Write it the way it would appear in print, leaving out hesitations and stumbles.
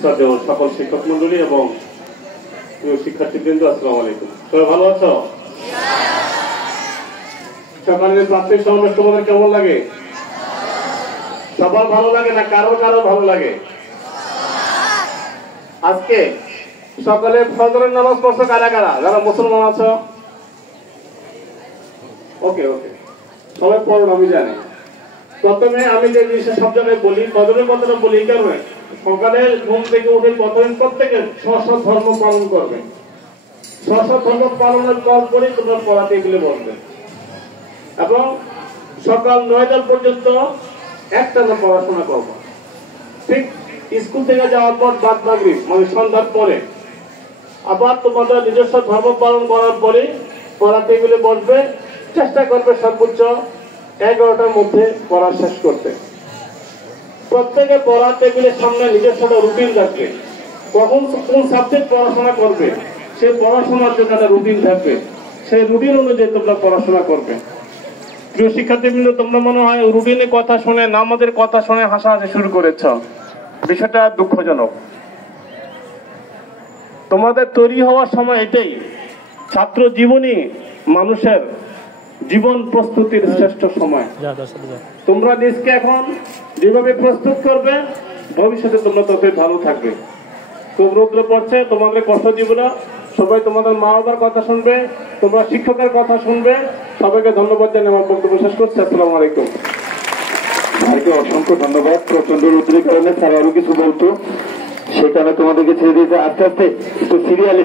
শ্রদ্ধেয় সকল শিক্ষক মন্ডলী এবং প্রিয় শিক্ষার্থীবৃন্দ, আসসালামু আলাইকুম। সবাই ভালো আছো? সকালের প্রাথমিক সমাবেশ তোমাদের কেমন লাগে? সবার ভালো লাগে না কারো কারো ভালো লাগে? আজকে সকালে ফজরের নামাজ পড়ছো কারা কারা? যারা মুসলমান আছো ওকে ওকে, সবাই পড়ো, আমি জানি। প্রথমে আমি যে জিনিসটা সব জায়গায় বলি, ফজরের কথাটা বলি এই কারণে, সকালে ঘুম থেকে উঠে প্রথমে প্রত্যেকে স্ব ধর্ম পালন করবে। স্ব ধর্ম পালনের পর পরই তোমরা পড়াতে এগুলো বলবে এবং সকাল 9টা পর্যন্ত একটানা পড়াশোনা করবো। ঠিক স্কুল থেকে যাওয়ার পর বাদ মাগরিব মানে সন্ধ্যার পরে আবার তোমাদের নিজস্ব ধর্ম পালন করার পরে পড়াতে এগুলো বসবে। চেষ্টা করবে সর্বোচ্চ 11টার মধ্যে পড়া শেষ করতে। প্রত্যেকে পড়া টেবিলের সামনে নিজস্ব রুটিন থাকবে, কখন কোন সাবজেক্ট পড়াশোনা করবে সেই পড়াশোনার জন্য একটা রুটিন থাকবে, সেই রুটিন অনুযায়ী তোমরা পড়াশোনা করবে। প্রিয় শিক্ষার্থীবৃন্দ, তোমরা মনে হয় রুটিনের কথা শুনে নামাজের কথা শুনে হাসাহাসি শুরু করেছ। বিষয়টা দুঃখজনক। তোমাদের তৈরি হওয়ার সময় এটাই, ছাত্র জীবনই মানুষের জীবন প্রস্তুতির শ্রেষ্ঠ সময়। তোমরা নিজকে এখন যেভাবে প্রস্তুত করবে ভবিষ্যতে তোমরা ততই ভালো থাকবে। খুব রৌদ্র পড়ছে, তোমাদের কষ্ট দিব না। সবাই তোমাদের মা বাবার কথা শুনবে, তোমরা শিক্ষকের কথা শুনবে। সবাইকে ধন্যবাদ জানিয়ে আমার বক্তব্য শেষ করছি। আসসালামু আলাইকুম। ভাইকে অসংখ্য ধন্যবাদ। প্রচন্ড রৌদ্রের কারণে স্যার আরো কিছু বলতো, সেখানে তোমাদেরকে ছেড়ে দিয়েছে। আস্তে আস্তে একটু সিরিয়ালে